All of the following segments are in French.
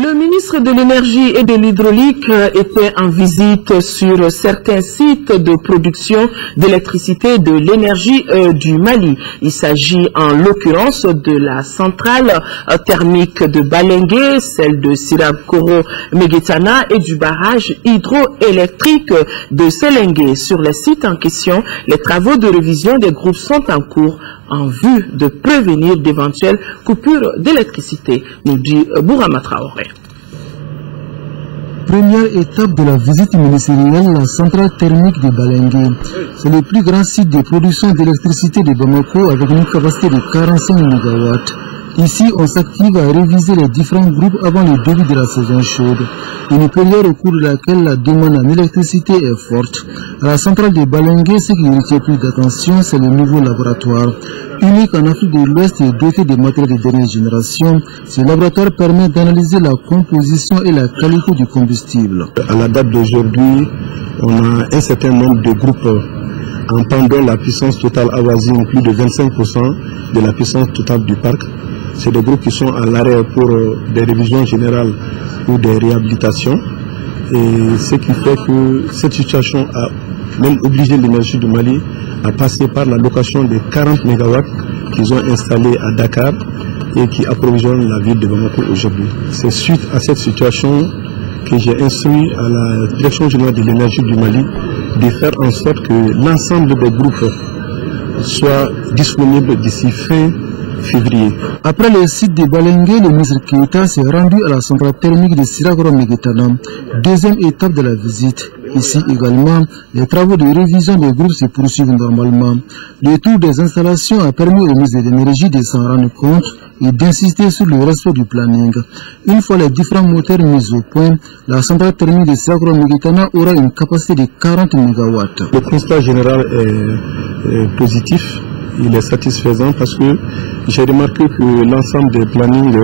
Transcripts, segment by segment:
Le ministre de l'Énergie et de l'Hydraulique était en visite sur certains sites de production d'électricité de l'énergie du Mali. Il s'agit en l'occurrence de la centrale thermique de Balengue, celle de Sirakoro-Meguetana et du barrage hydroélectrique de Selengue. Sur les sites en question, les travaux de révision des groupes sont en cours en vue de prévenir d'éventuelles coupures d'électricité, nous dit Bourama Traoré. Première étape de la visite ministérielle, la centrale thermique de Balengue. C'est le plus grand site de production d'électricité de Bamako avec une capacité de 45 MW. Ici, on s'active à réviser les différents groupes avant le début de la saison chaude. Une période au cours de laquelle la demande en électricité est forte. À la centrale de Balengue, ce qui retient plus d'attention, c'est le nouveau laboratoire. Unique en Afrique de l'Ouest et doté de matériel de dernière génération, ce laboratoire permet d'analyser la composition et la qualité du combustible. À la date d'aujourd'hui, on a un certain nombre de groupes en pendant la puissance totale avoisine plus de 25% de la puissance totale du parc. C'est des groupes qui sont à l'arrêt pour des révisions générales ou des réhabilitations. Et ce qui fait que cette situation a même obligé l'énergie du Mali à passer par la location de 40 MW qu'ils ont installés à Dakar et qui approvisionnent la ville de Bamako aujourd'hui. C'est suite à cette situation que j'ai instruit à la Direction générale de l'énergie du Mali de faire en sorte que l'ensemble des groupes soient disponibles d'ici fin février. Après le site de Balengue, le ministre Keita s'est rendu à la centrale thermique de Sirakoro-Meguetana, deuxième étape de la visite. Ici également, les travaux de révision des groupes se poursuivent normalement. Le tour des installations a permis au ministre de l'Énergie de s'en rendre compte et d'insister sur le respect du planning. Une fois les différents moteurs mis au point, la centrale thermique de Sirakoro-Meguetana aura une capacité de 40 MW. Le constat général est positif. Il est satisfaisant parce que j'ai remarqué que l'ensemble des plannings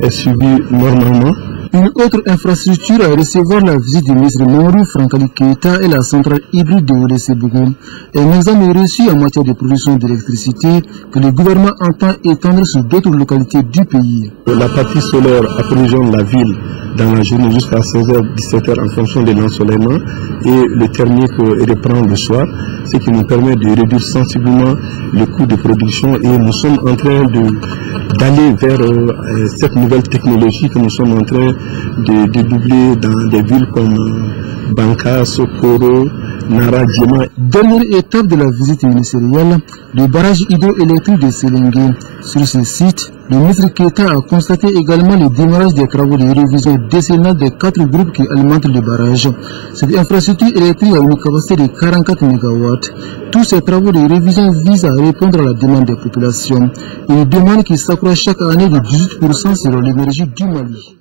est suivi normalement. Une autre infrastructure à recevoir la visite du ministre Mamadou Frankali Keita est la centrale hybride de Wole-Sebougou. Un examen reçu en matière de production d'électricité que le gouvernement entend étendre sur d'autres localités du pays. La partie solaire approvisionne la ville dans la journée jusqu'à 16h, 17h en fonction de l'ensoleillement et le thermique reprend le soir, ce qui nous permet de réduire sensiblement le coût de production et nous sommes en train d'aller vers cette nouvelle technologie que nous sommes en train de doubler dans des villes comme Banka, Sokoro, Nara, Djema. Dernière étape de la visite ministérielle, le barrage hydroélectrique de Selengue. Sur ce site, le ministre Keita a constaté également le démarrage des travaux de révision décennale des 4 groupes qui alimentent le barrage. Cette infrastructure électrique a une capacité de 44 MW. Tous ces travaux de révision visent à répondre à la demande des populations. Une demande qui s'accroît chaque année de 18% selon l'énergie du Mali.